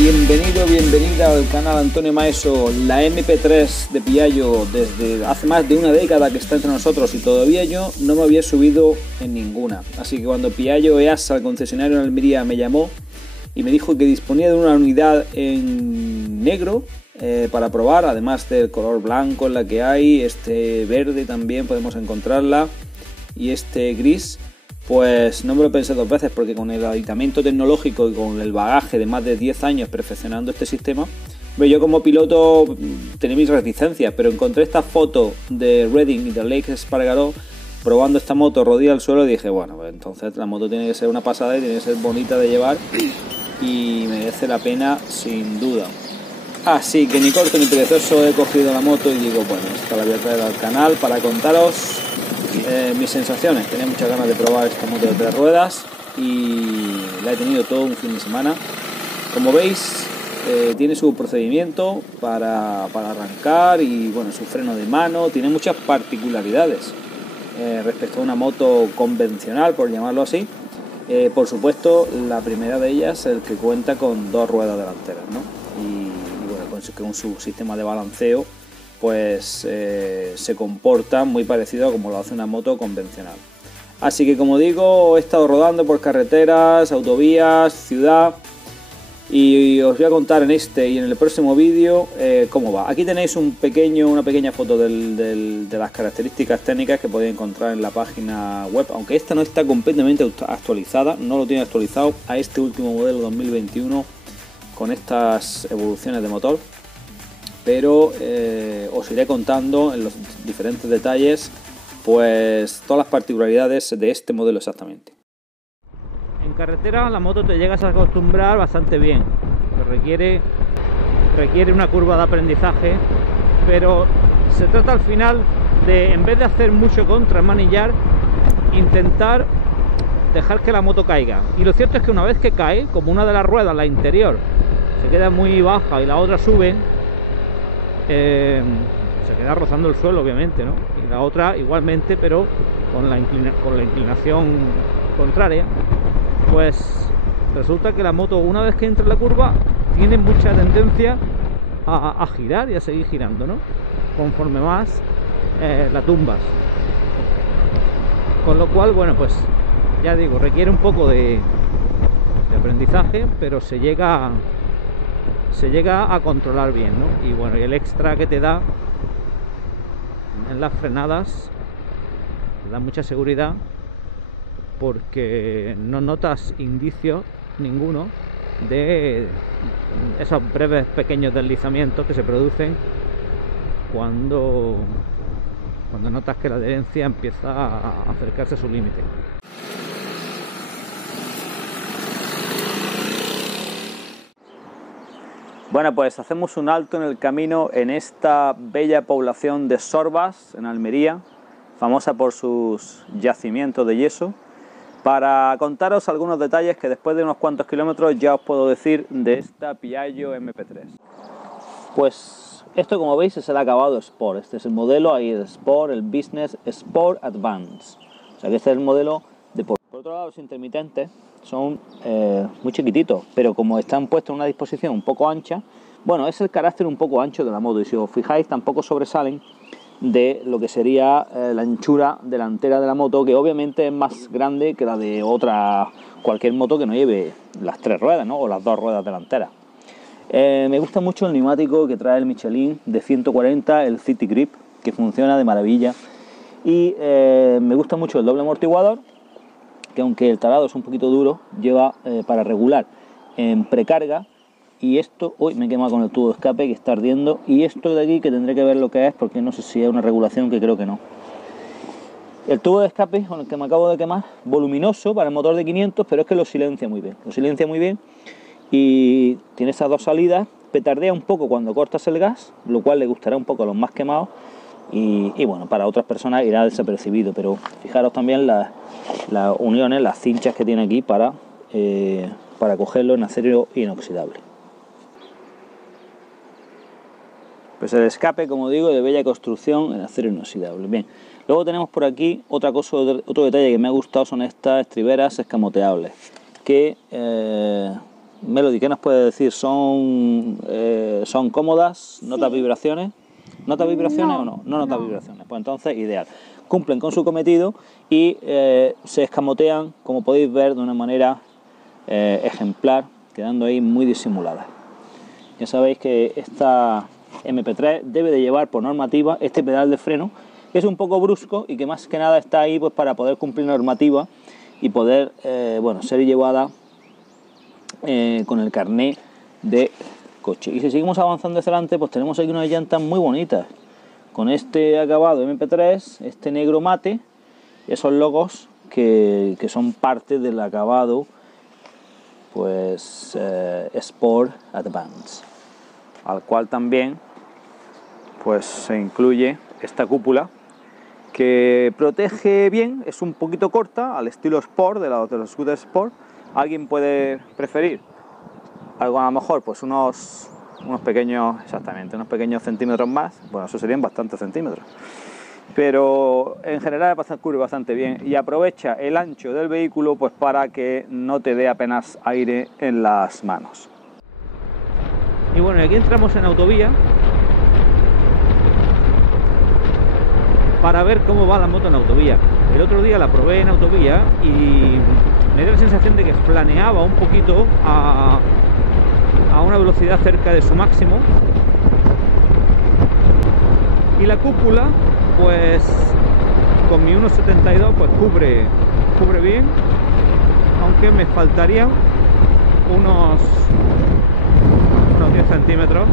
Bienvenido, bienvenida al canal Antonio Maeso. La MP3 de Piaggio desde hace más de una década que está entre nosotros y todavía yo no me había subido en ninguna. Así que cuando Piaggio EASA, el concesionario en Almería, me llamó y me dijo que disponía de una unidad en negro para probar, además del color blanco en la que hay, este verde también podemos encontrarla y este gris, pues no me lo pensé dos veces, porque con el aditamento tecnológico y con el bagaje de más de 10 años perfeccionando este sistema, yo como piloto tenía mis reticencias, pero encontré esta foto de Reading y de Lake Espargaró probando esta moto rodilla al suelo y dije, bueno, pues entonces la moto tiene que ser una pasada y tiene que ser bonita de llevar y merece la pena sin duda. Así que ni corto ni perezoso he cogido la moto y digo, bueno, esta la voy a traer al canal para contaros mis sensaciones. Tenía muchas ganas de probar esta moto de 3 ruedas y la he tenido todo un fin de semana. Como veis, tiene su procedimiento para arrancar y bueno, su freno de mano. Tiene muchas particularidades respecto a una moto convencional, por llamarlo así. Por supuesto, la primera de ellas, el que cuenta con 2 ruedas delanteras, ¿no? Y bueno, con su sistema de balanceo, pues se comporta muy parecido a como lo hace una moto convencional. Así que, como digo, he estado rodando por carreteras, autovías, ciudad, y os voy a contar en este y en el próximo vídeo cómo va. Aquí tenéis una pequeña foto de las características técnicas que podéis encontrar en la página web, aunque esta no está completamente actualizada, no lo tiene actualizado a este último modelo 2021 con estas evoluciones de motor. Pero os iré contando en los diferentes detalles pues todas las particularidades de este modelo exactamente. En carretera la moto te llegas a acostumbrar bastante bien, requiere una curva de aprendizaje, pero se trata al final de, en vez de hacer mucho contramanillar, intentar dejar que la moto caiga. Y lo cierto es que una vez que cae, como una de las ruedas, la interior, se queda muy baja y la otra sube, se queda rozando el suelo, obviamente, ¿no? Y la otra igualmente, pero con la inclinación contraria, pues resulta que la moto, una vez que entra en la curva, tiene mucha tendencia a girar y a seguir girando, ¿no? Conforme más la tumbas. Con lo cual, bueno, pues ya digo, requiere un poco de aprendizaje, pero se llega a controlar bien, ¿no? Y bueno, y el extra que te da en las frenadas te da mucha seguridad, porque no notas indicios ninguno de esos breves pequeños deslizamientos que se producen cuando notas que la adherencia empieza a acercarse a su límite. Bueno, pues hacemos un alto en el camino en esta bella población de Sorbas, en Almería, famosa por sus yacimientos de yeso, para contaros algunos detalles que después de unos cuantos kilómetros ya os puedo decir de esta Piaggio MP3. Pues esto, como veis, es el acabado Sport. Este es el modelo, ahí el Sport, el Business Sport Advance. O sea que este es el modelo de... Por otro lado, los intermitentes son muy chiquititos, pero como están puestos en una disposición un poco ancha, bueno, es el carácter un poco ancho de la moto, y si os fijáis tampoco sobresalen de lo que sería la anchura delantera de la moto, que obviamente es más grande que la de cualquier moto que no lleve las 3 ruedas, ¿no? O las 2 ruedas delanteras. Me gusta mucho el neumático que trae el Michelin de 140, el City Grip, que funciona de maravilla, y me gusta mucho el doble amortiguador, que aunque el tarado es un poquito duro, lleva para regular en precarga. Y esto, uy, me he quemado con el tubo de escape que está ardiendo, y esto de aquí que tendré que ver lo que es, porque no sé si es una regulación, que creo que no. El tubo de escape con el que me acabo de quemar, voluminoso para el motor de 500, pero es que lo silencia muy bien, y tiene esas 2 salidas, petardea un poco cuando cortas el gas, lo cual le gustará un poco a los más quemados, y bueno, para otras personas irá desapercibido, pero fijaros también las uniones, las cinchas que tiene aquí para cogerlo en acero inoxidable. Pues el escape, como digo, de bella construcción en acero inoxidable. Bien, luego tenemos por aquí otro detalle que me ha gustado, son estas estriberas escamoteables, que Melody, ¿qué nos puede decir? ¿Son cómodas? ¿Notas vibraciones? ¿Notas vibraciones o no? No notas vibraciones. Pues entonces, ideal. Cumplen con su cometido y se escamotean, como podéis ver, de una manera ejemplar, quedando ahí muy disimuladas. Ya sabéis que esta MP3 debe de llevar por normativa este pedal de freno, que es un poco brusco y que más que nada está ahí pues para poder cumplir normativa y poder ser llevada con el carné de coche. Y si seguimos avanzando hacia adelante, pues tenemos aquí unas llantas muy bonitas con este acabado MP3, este negro mate, esos logos que son parte del acabado pues Sport Advance, al cual también pues se incluye esta cúpula que protege bien, es un poquito corta al estilo Sport de los scooters Sport. Alguien puede preferir algo, a lo mejor pues unos pequeños, exactamente, unos pequeños centímetros más. Bueno, eso serían bastantes centímetros, pero en general cubre bastante bien y aprovecha el ancho del vehículo pues para que no te dé apenas aire en las manos. Y bueno, aquí entramos en autovía para ver cómo va la moto en autovía. El otro día la probé en autovía y me dio la sensación de que planeaba un poquito a una velocidad cerca de su máximo, y la cúpula pues con mi 1.72 pues cubre bien, aunque me faltarían unos 10 centímetros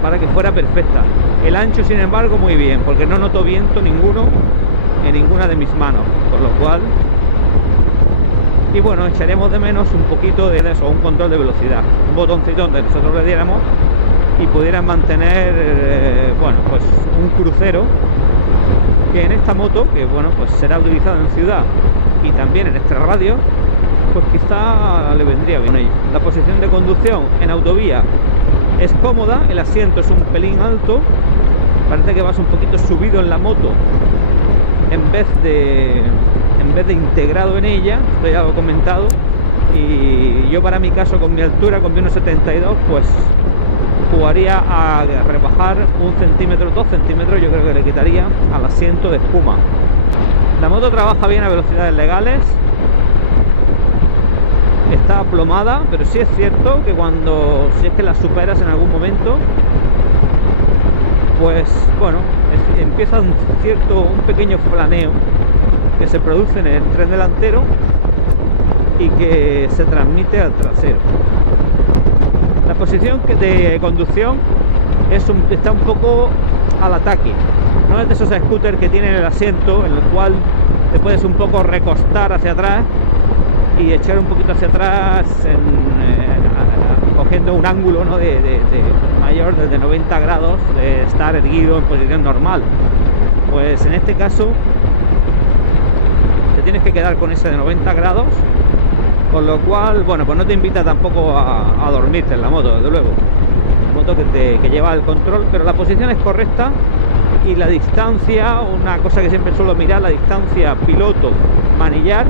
para que fuera perfecta. El ancho, sin embargo, muy bien, porque no noto viento ninguno en ninguna de mis manos, por lo cual, y bueno, echaremos de menos un poquito de eso, un control de velocidad, un botoncito donde nosotros le diéramos y pudieran mantener pues un crucero, que en esta moto, que bueno, pues será utilizada en ciudad y también en extra radio, pues quizá le vendría bien ello. La posición de conducción en autovía es cómoda, el asiento es un pelín alto, parece que vas un poquito subido en la moto en vez de integrado en ella, esto ya lo he comentado, y yo para mi caso, con mi altura, con mi 1.72, pues jugaría a rebajar 1 centímetro, 2 centímetros, yo creo que le quitaría al asiento de espuma. La moto trabaja bien a velocidades legales, está aplomada, pero sí es cierto que si es que la superas en algún momento, pues bueno, empieza un pequeño flaneo que se produce en el tren delantero y que se transmite al trasero. La posición de conducción está un poco al ataque, no es de esos scooters que tienen el asiento en el cual te puedes un poco recostar hacia atrás y echar un poquito hacia atrás cogiendo un ángulo, ¿no? de mayor, desde 90 grados, de estar erguido en posición normal. Pues en este caso te tienes que quedar con ese de 90 grados, con lo cual, bueno, pues no te invita tampoco a dormirte en la moto, desde luego. Moto que lleva el control, pero la posición es correcta y la distancia, una cosa que siempre suelo mirar, la distancia piloto-manillar,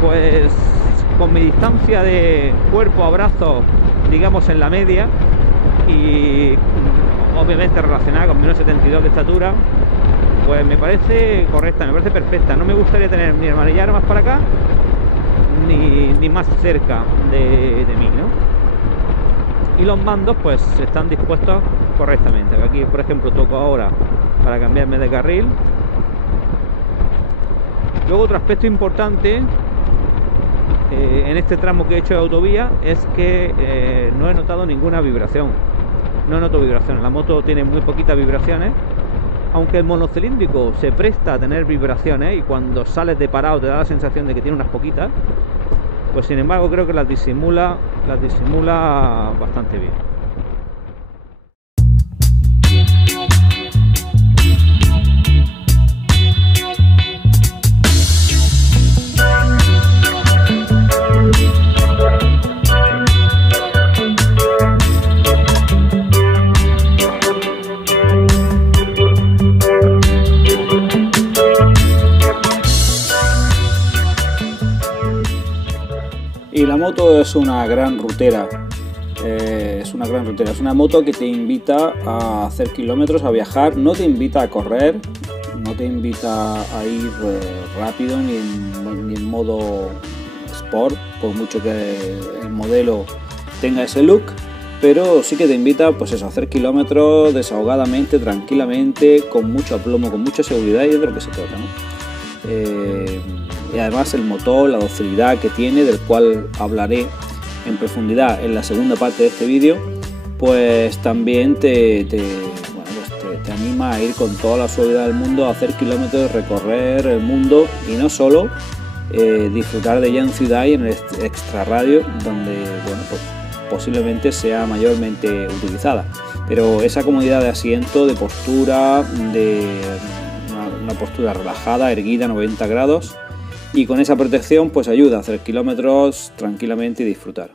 pues con mi distancia de cuerpo a brazo, digamos en la media, y obviamente relacionada con mi 1.72 de estatura, pues me parece correcta, me parece perfecta. No me gustaría tener ni el manillar más para acá ni más cerca de mí, ¿no? Y los mandos pues están dispuestos correctamente. Aquí, por ejemplo, toco ahora para cambiarme de carril. Luego, otro aspecto importante en este tramo que he hecho de autovía es que no he notado ninguna vibración. No noto vibraciones. La moto tiene muy poquitas vibraciones, aunque el monocilíndrico se presta a tener vibraciones y cuando sales de parado te da la sensación de que tiene unas poquitas, pues sin embargo creo que las disimula bastante bien. Y la moto es una gran rutera. Es una moto que te invita a hacer kilómetros, a viajar, no te invita a correr, no te invita a ir rápido ni en modo sport, por mucho que el modelo tenga ese look, pero sí que te invita pues eso, a hacer kilómetros desahogadamente, tranquilamente, con mucho aplomo, con mucha seguridad, y es de lo que se trata, ¿no? Y además el motor, la docilidad que tiene, del cual hablaré en profundidad en la segunda parte de este vídeo, pues también te anima a ir con toda la suavidad del mundo, a hacer kilómetros, recorrer el mundo, y no solo disfrutar de ella en ciudad y en el extrarradio, donde bueno, pues posiblemente sea mayormente utilizada, pero esa comodidad de asiento, de postura, de una postura relajada, erguida 90 grados, y con esa protección pues ayuda a hacer kilómetros tranquilamente y disfrutar.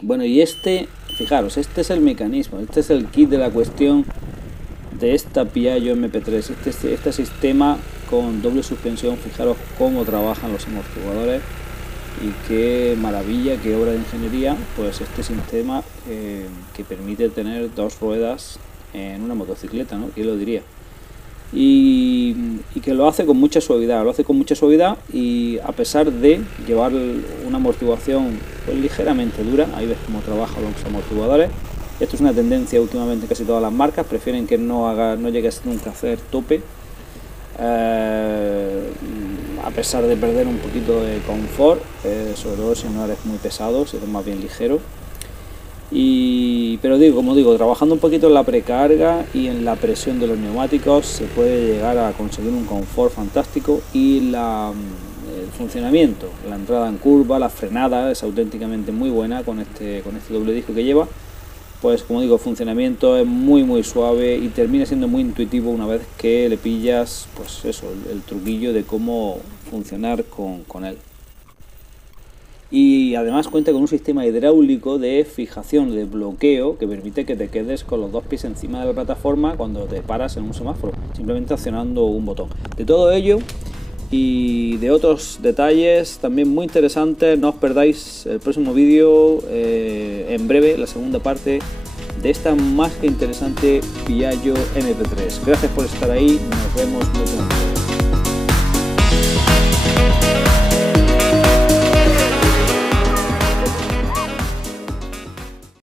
Bueno, y fijaros, este es el mecanismo, este es el kit de la cuestión de esta Piaggio MP3, este sistema con doble suspensión. Fijaros cómo trabajan los amortiguadores y qué maravilla, qué obra de ingeniería, pues este sistema que permite tener dos ruedas en una motocicleta, ¿no? ¿Quién lo diría? Y que lo hace con mucha suavidad, y a pesar de llevar una amortiguación pues ligeramente dura, ahí ves cómo trabajan los amortiguadores. Esto es una tendencia últimamente, casi todas las marcas prefieren que no llegues nunca a hacer tope, a pesar de perder un poquito de confort, sobre todo si no eres muy pesado, si eres más bien ligero. Pero como digo, trabajando un poquito en la precarga y en la presión de los neumáticos se puede llegar a conseguir un confort fantástico, y el funcionamiento, la entrada en curva, la frenada es auténticamente muy buena con este doble disco que lleva. Pues como digo, el funcionamiento es muy suave y termina siendo muy intuitivo una vez que le pillas pues eso, el truquillo de cómo funcionar con él. Y además cuenta con un sistema hidráulico de fijación, de bloqueo, que permite que te quedes con los dos pies encima de la plataforma cuando te paras en un semáforo, simplemente accionando un botón. De todo ello y de otros detalles también muy interesantes, no os perdáis el próximo vídeo, en breve, la segunda parte de esta más que interesante Piaggio MP3. Gracias por estar ahí, nos vemos muy pronto.